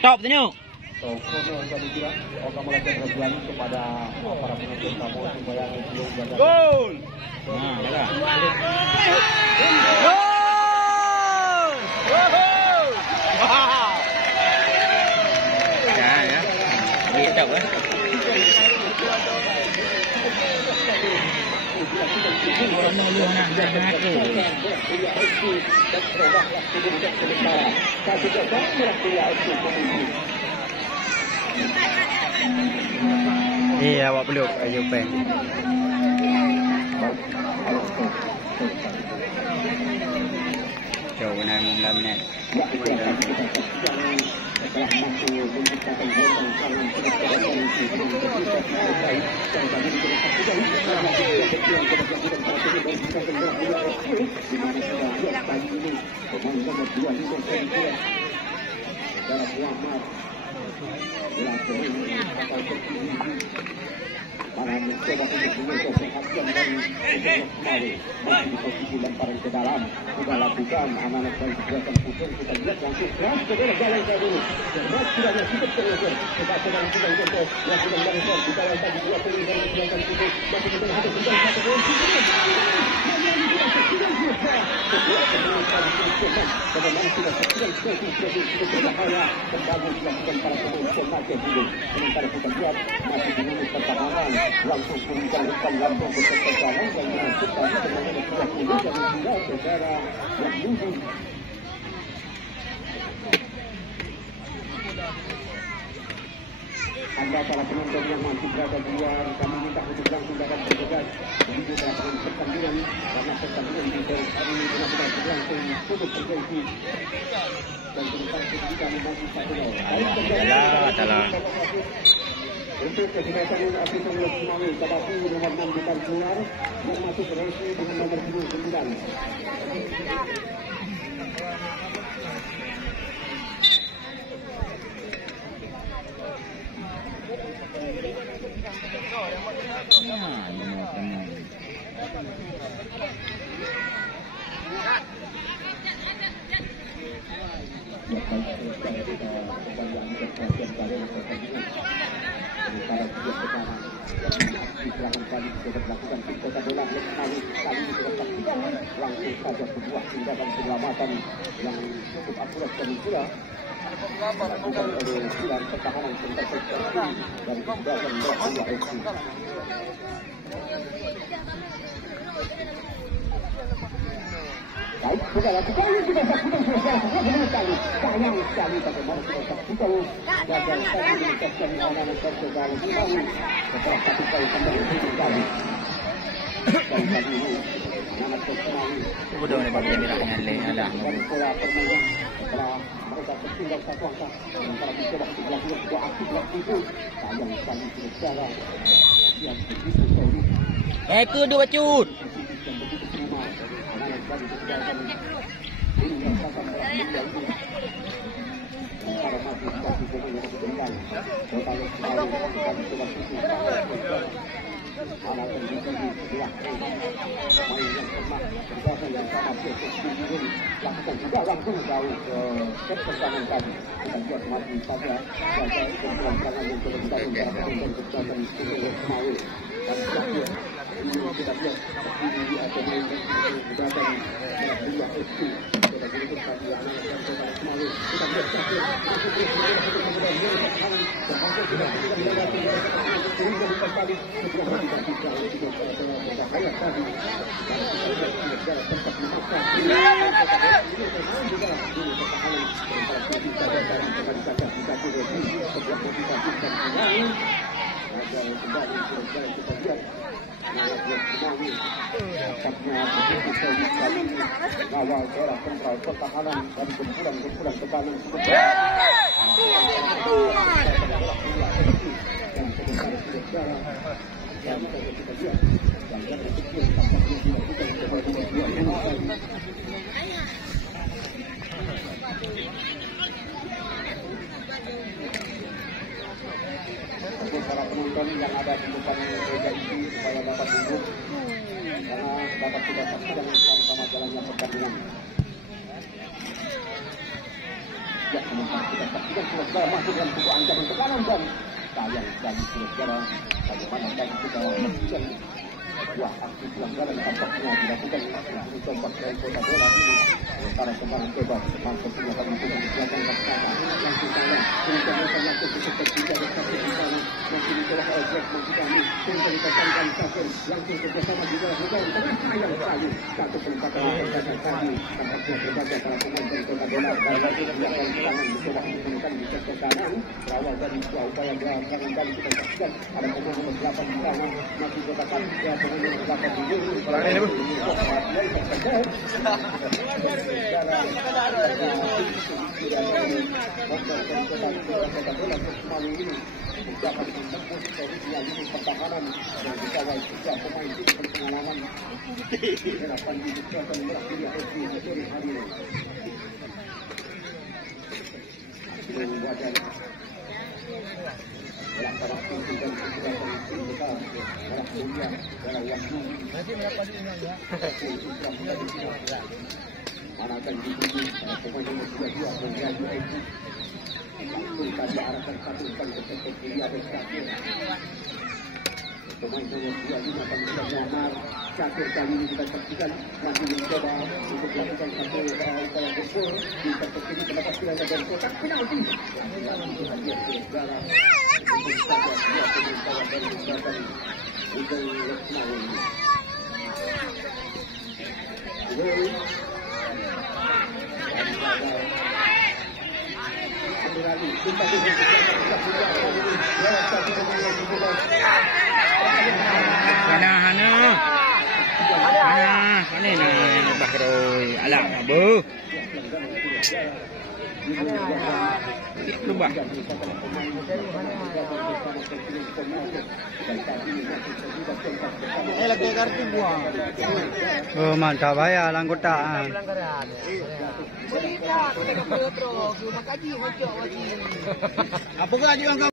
Top tinu. kepada para penonton tamu supaya Gol. Nah, dah. Gol. Wow. Ya. Kita apa? Iya, awak peluk ayo pen. Jauh nak mengambil. para mencoba untuk menyosok perhatian dari masih di posisi lemparan ke dalam sudah lakukan anak-anak dari kegiatan putus kita lihat langsung keras ke dalam jalan saya dulu keras kiranya cukup terleser kita sedang sedang contoh yang sedang langsung kita yang tadi dua puluh dari kegiatan putus masih kita harus sedang satu gol bagaimana sudah sekian sudah berbahaya kembali dilakukan para pemain pemakai dulu sementara kita lihat masih di minus pertahanan langsung menjalankan lambung ke pertahanan dan menentukan sebenarnya 30 dan tidak secara yang mungkin Anda para penonton yang masih berada di luar, kami minta untuk langsung dapat bergegas menuju ke lapangan pertandingan karena pertandingan di hari ini benar-benar berlangsung cukup bergengsi dan sementara kita masih 1-0. Untuk kesempatan api Sanggup Semawi, Kadapi nomor 6 bukan keluar yang masuk Resi dengan nomor 29. Para pihak pertama silakan kali kita lakukan kita bola kali ini kita saksikan langsung saja sebuah tindakan penyelamatan yang cukup akurat dan pula dilakukan oleh pilar pertahanan intervensi dari kebebasan Persija FC. Baik, sudah lakukan ini kita saksikan sayang sekali bagaimana kita saksikan gagal tadi menetapkan anak-anak Persija Semawi setelah satu kali kembali kembali dan tadi ini anak Semawi Udah bagi mirahnya ada dari pola permainan setelah mereka tertinggal satu angka sementara mencoba untuk melakukan sebuah aksi waktu itu sayang sekali secara yang begitu serius kudu bacut dari kegiatan ini merasakan media ini para mahasiswa di sini yang diberikan kalau sekali kami coba susun anak yang di sebelah main yang pernah berkuasa yang sama ini lakukan juga langsung jauh ke pertahanan tadi kita buat mati saja jaga kebelanjangan yang sudah kita bicarakan tentang kegiatan Singapura Semawi dan terakhir ini kita lihat ini atau kegiatan Persija FC kita berikan tadi anak-anak yang sudah Semawi kita lihat terakhir awal era sentral pertahanan dari gempuran tekanan para penonton yang ada di depan meja ini supaya dapat duduk karena dapat kita saksikan sama-sama jalannya pertandingan. Ya, sementara kita saksikan saudara masuk dalam sebuah ancaman ke kanan dan sayang sekali saudara bagaimana tadi kita saksikan sebuah aksi pelanggaran tampaknya dilakukan untuk tempat dari kota bola ini. Sementara kemarin coba masuk punya kami pun di belakang bersama langsung tangan kemudian langsung seperti ada satu di sana masih dicoba oleh Jack masih kami kemudian ditekankan satu langsung kerjasama juga bukan tengah sayang sekali satu penempatan yang tadi tampaknya berbagai para pemain dari kota bola dan lagi di belakang tangan dicoba menekan di sektor kanan berawal dari sebuah upaya gerakan kali kita saksikan ada pemain nomor 8 di sana masih kotakan ya pemain nomor 8 di sini dapat ditembus dari lini pertahanan yang dikawal tiga pemain tim pengalaman harapan dibuktikan meraih FC sore hari ini. Wajar pelaksanaan tim dan kekuatan tim besar darah mulia dalam waktu nanti berapa diundang ya? Mana akan dituju pemain nomor 22 menjadi FC langsung tadi arahkan satu kali ke sektor kiri ada Syakir pemain nomor 25 akan menyamar Syakir kali ini kita saksikan masih mencoba untuk melakukan satu upaya gempur di sektor kiri mendapat pilihan dari kotak penalti itu hanya saudara untuk saja dia penyelenggara dari kesehatan untuk Lesmawi Mana nak Bahroi alam abu. Lubah. Lagi kartu buang. Oh mantap ya langkotaan. Apa kau lagi